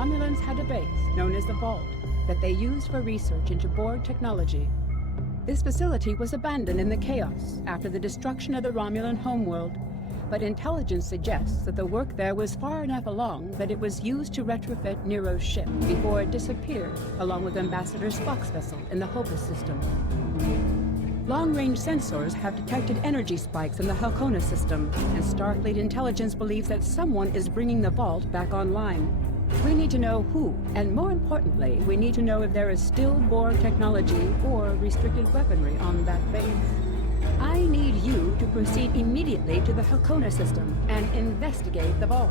Romulans had a base, known as the Vault, that they used for research into Borg technology. This facility was abandoned in the chaos after the destruction of the Romulan homeworld, but intelligence suggests that the work there was far enough along that it was used to retrofit Nero's ship before it disappeared, along with Ambassador Spock's vessel in the Hopus system. Long-range sensors have detected energy spikes in the Halcona system, and Starfleet intelligence believes that someone is bringing the Vault back online. We need to know who, and more importantly, we need to know if there is still Borg technology or restricted weaponry on that base. I need you to proceed immediately to the Halcona system and investigate the Vault.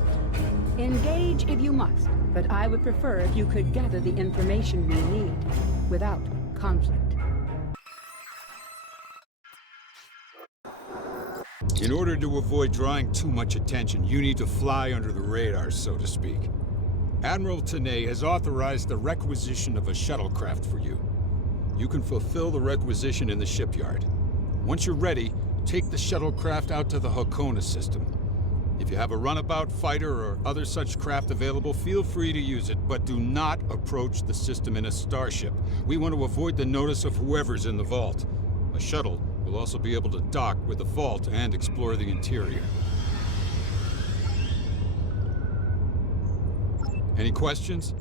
Engage if you must, but I would prefer if you could gather the information we need without conflict. In order to avoid drawing too much attention, you need to fly under the radar, so to speak. Admiral Tanay has authorized the requisition of a shuttlecraft for you. You can fulfill the requisition in the shipyard. Once you're ready, take the shuttlecraft out to the Halcona system. If you have a runabout, fighter, or other such craft available, feel free to use it, but do not approach the system in a starship. We want to avoid the notice of whoever's in the vault. A shuttle will also be able to dock with the vault and explore the interior. Any questions?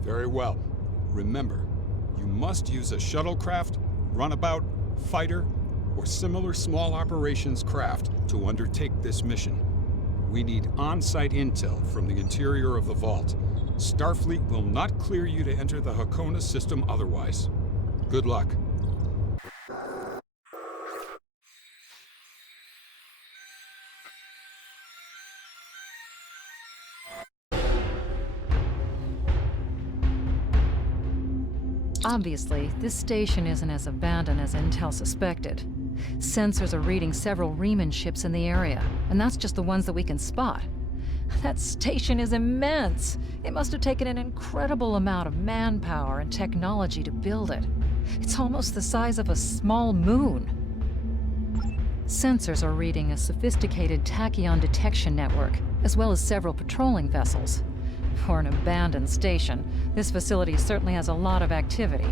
Very well. Remember, you must use a shuttlecraft, runabout, fighter, or similar small operations craft to undertake this mission. We need on-site intel from the interior of the vault. Starfleet will not clear you to enter the Halcona system otherwise. Good luck. Obviously, this station isn't as abandoned as Intel suspected. Sensors are reading several Riemann ships in the area, and that's just the ones that we can spot. That station is immense. It must have taken an incredible amount of manpower and technology to build it. It's almost the size of a small moon. Sensors are reading a sophisticated tachyon detection network, as well as several patrolling vessels. For an abandoned station, this facility certainly has a lot of activity.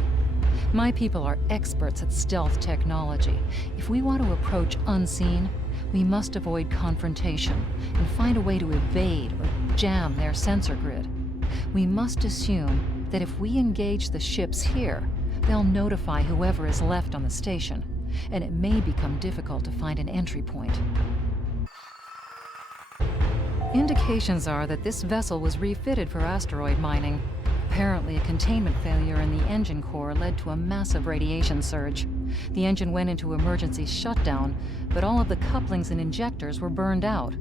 My people are experts at stealth technology. If we want to approach unseen, we must avoid confrontation and find a way to evade or jam their sensor grid. We must assume that if we engage the ships here, they'll notify whoever is left on the station, and it may become difficult to find an entry point. Indications are that this vessel was refitted for asteroid mining. Apparently, a containment failure in the engine core led to a massive radiation surge. The engine went into emergency shutdown, but all of the couplings and injectors were burned out.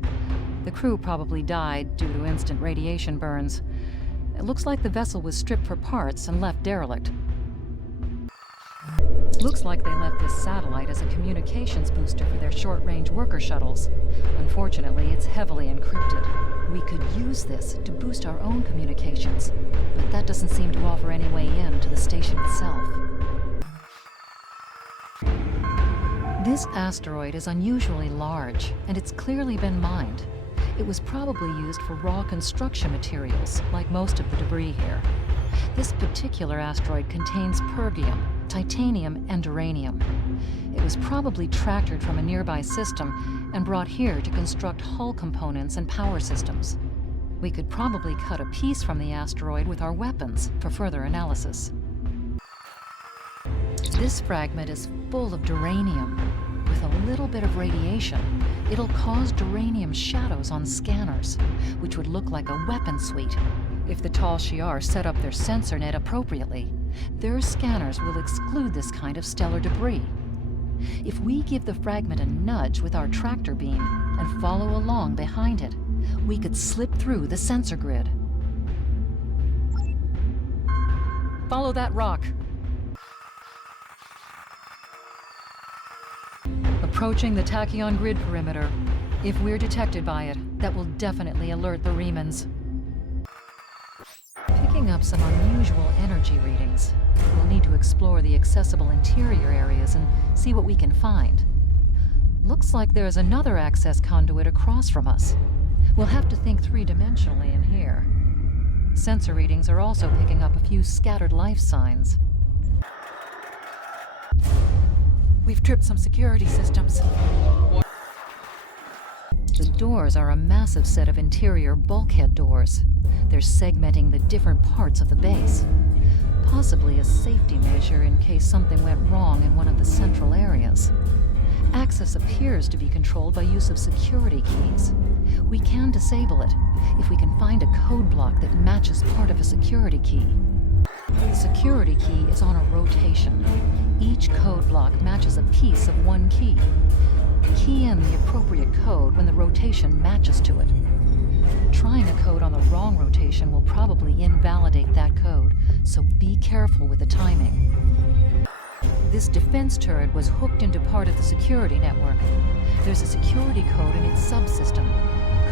The crew probably died due to instant radiation burns. It looks like the vessel was stripped for parts and left derelict. Looks like they left this satellite as a communications booster for their short-range worker shuttles. Unfortunately, it's heavily encrypted. We could use this to boost our own communications, but that doesn't seem to offer any way in to the station itself. This asteroid is unusually large, and it's clearly been mined. It was probably used for raw construction materials, like most of the debris here. This particular asteroid contains pergium, titanium, and uranium. It was probably tractored from a nearby system and brought here to construct hull components and power systems. We could probably cut a piece from the asteroid with our weapons for further analysis. This fragment is full of duranium. With a little bit of radiation, it'll cause duranium shadows on scanners, which would look like a weapon suite. If the Tal Shiar set up their sensor net appropriately, their scanners will exclude this kind of stellar debris. If we give the fragment a nudge with our tractor beam and follow along behind it, we could slip through the sensor grid. Follow that rock. Approaching the tachyon grid perimeter. If we're detected by it, that will definitely alert the Riemanns. Picking up some unusual energy readings. We'll need to explore the accessible interior areas and see what we can find. Looks like there's another access conduit across from us. We'll have to think three-dimensionally in here. Sensor readings are also picking up a few scattered life signs. We've tripped some security systems. The doors are a massive set of interior bulkhead doors. They're segmenting the different parts of the base. Possibly a safety measure in case something went wrong in one of the central areas. Access appears to be controlled by use of security keys. We can disable it if we can find a code block that matches part of a security key. The security key is on a rotation. Each code block matches a piece of one key. Key in the appropriate code when the rotation matches to it. Trying a code on the wrong rotation will probably invalidate that code, so be careful with the timing. This defense turret was hooked into part of the security network. There's a security code in its subsystem.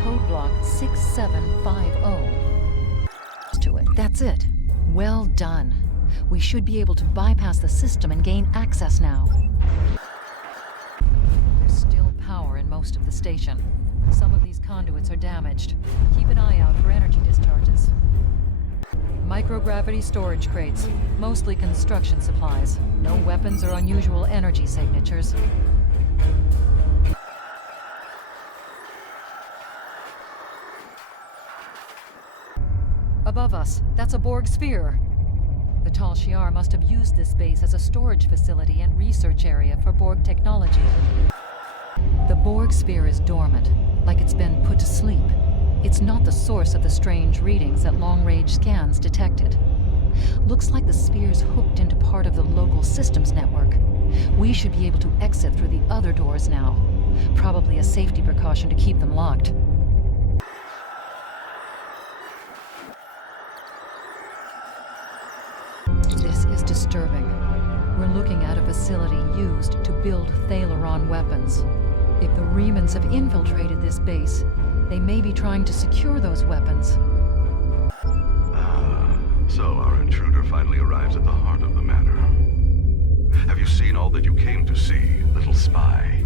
Code block 6750. To it. That's it. Well done. We should be able to bypass the system and gain access now. There's still power in most of the station. Some of these conduits are damaged. Keep an eye out for energy discharges. Microgravity storage crates, mostly construction supplies. No weapons or unusual energy signatures. Above us, that's a Borg sphere. The Tal Shiar must have used this base as a storage facility and research area for Borg technology. The Borg sphere is dormant, like it's been put to sleep. It's not the source of the strange readings that long-range scans detected. Looks like the sphere's hooked into part of the local systems network. We should be able to exit through the other doors now. Probably a safety precaution to keep them locked. This is disturbing. We're looking at a facility used to build Thalaron weapons. If the Remans have infiltrated this base, they may be trying to secure those weapons. So our intruder finally arrives at the heart of the matter. Have you seen all that you came to see, little spy?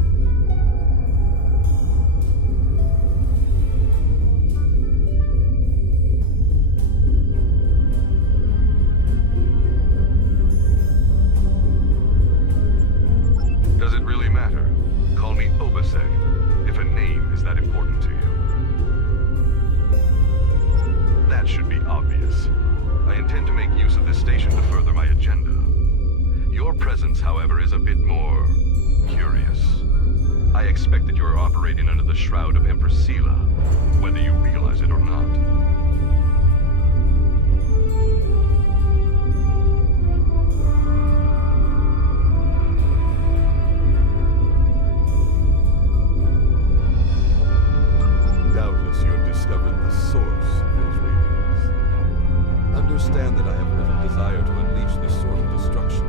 Does it really matter? Call me Obaseg, if a name is that important to you. That should be obvious. I intend to make use of this station to further my agenda. Your presence, however, is a bit more curious. I expect that you are operating under the shroud of Empress Sela, whether you realize it or not. Doubtless you have discovered the source of those readings. Understand that I have little desire to unleash this sort of destruction,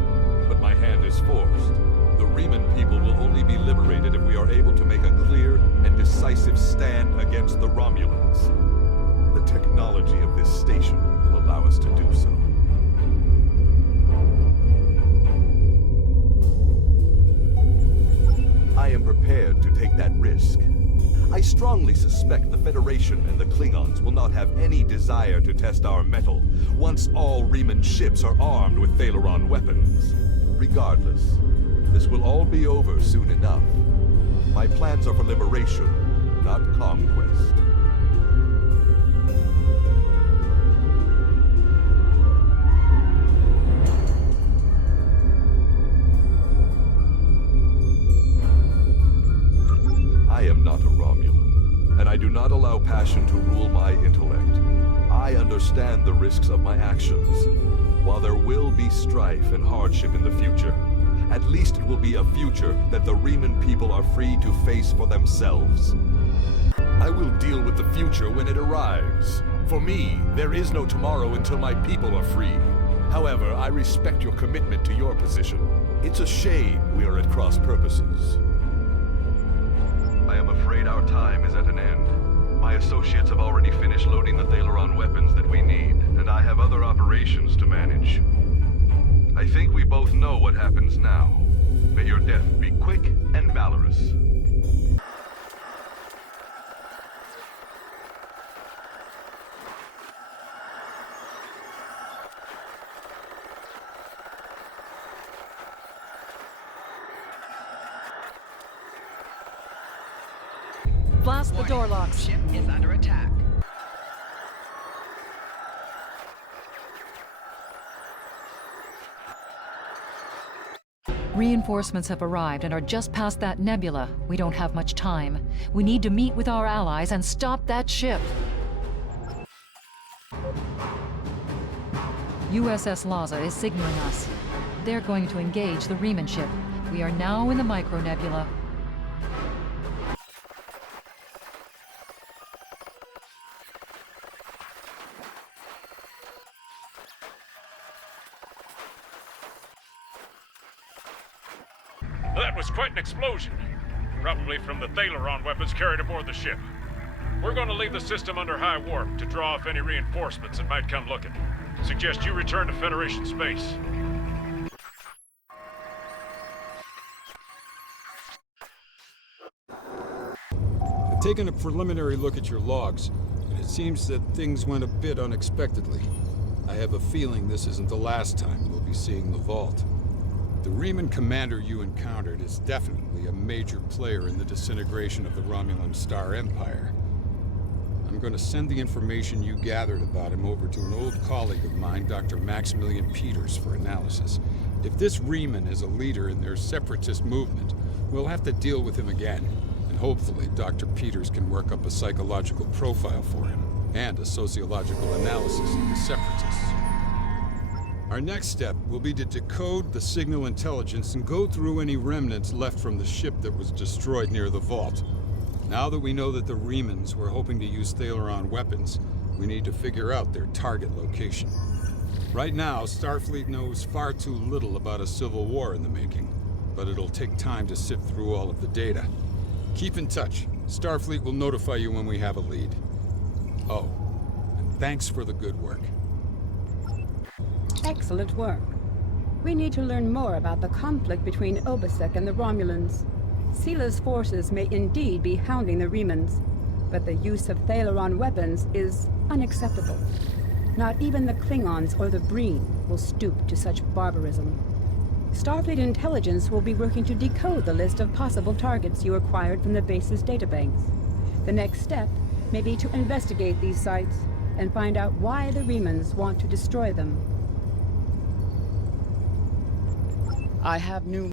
but my hand is forced. The Reman people will only be liberated if we are able to make a clear and decisive stand against the Romulans. The technology of this station will allow us to do so. I am prepared to take that risk. I strongly suspect the Federation and the Klingons will not have any desire to test our mettle once all Reman ships are armed with Thalaron weapons. Regardless, this will all be over soon enough. My plans are for liberation, not conquest. I am not a Romulan, and I do not allow passion to rule my intellect. I understand the risks of my actions. While there will be strife and hardship in the future, at least it will be a future that the Reman people are free to face for themselves. I will deal with the future when it arrives. For me, there is no tomorrow until my people are free. However, I respect your commitment to your position. It's a shame we are at cross purposes. I am afraid our time is at an end. My associates have already finished loading the Thalaron weapons that we need, and I have other operations to manage. I think we both know what happens now. May your death be quick and valorous. Blast the door locks. Ship is under attack. Reinforcements have arrived and are just past that nebula. We don't have much time. We need to meet with our allies and stop that ship. USS Laza is signaling us. They're going to engage the Riemann ship. We are now in the micronebula. That was quite an explosion. Probably from the Thaleron weapons carried aboard the ship. We're going to leave the system under high warp to draw off any reinforcements that might come looking. Suggest you return to Federation space. I've taken a preliminary look at your logs, and it seems that things went a bit unexpectedly. I have a feeling this isn't the last time we'll be seeing the vault. The Riemann commander you encountered is definitely a major player in the disintegration of the Romulan Star Empire. I'm going to send the information you gathered about him over to an old colleague of mine, Dr. Maximilian Peters, for analysis. If this Riemann is a leader in their separatist movement, we'll have to deal with him again. And hopefully Dr. Peters can work up a psychological profile for him, and a sociological analysis of the separatists. Our next step will be to decode the signal intelligence and go through any remnants left from the ship that was destroyed near the vault. Now that we know that the Riemanns were hoping to use Thaleron weapons, we need to figure out their target location. Right now, Starfleet knows far too little about a civil war in the making, but it'll take time to sift through all of the data. Keep in touch. Starfleet will notify you when we have a lead. Oh, and thanks for the good work. Excellent work. We need to learn more about the conflict between Obasek and the Romulans. Sila's forces may indeed be hounding the Riemanns, but the use of Thaleron weapons is unacceptable. Not even the Klingons or the Breen will stoop to such barbarism. Starfleet intelligence will be working to decode the list of possible targets you acquired from the base's databanks. The next step may be to investigate these sites and find out why the Riemanns want to destroy them. I have new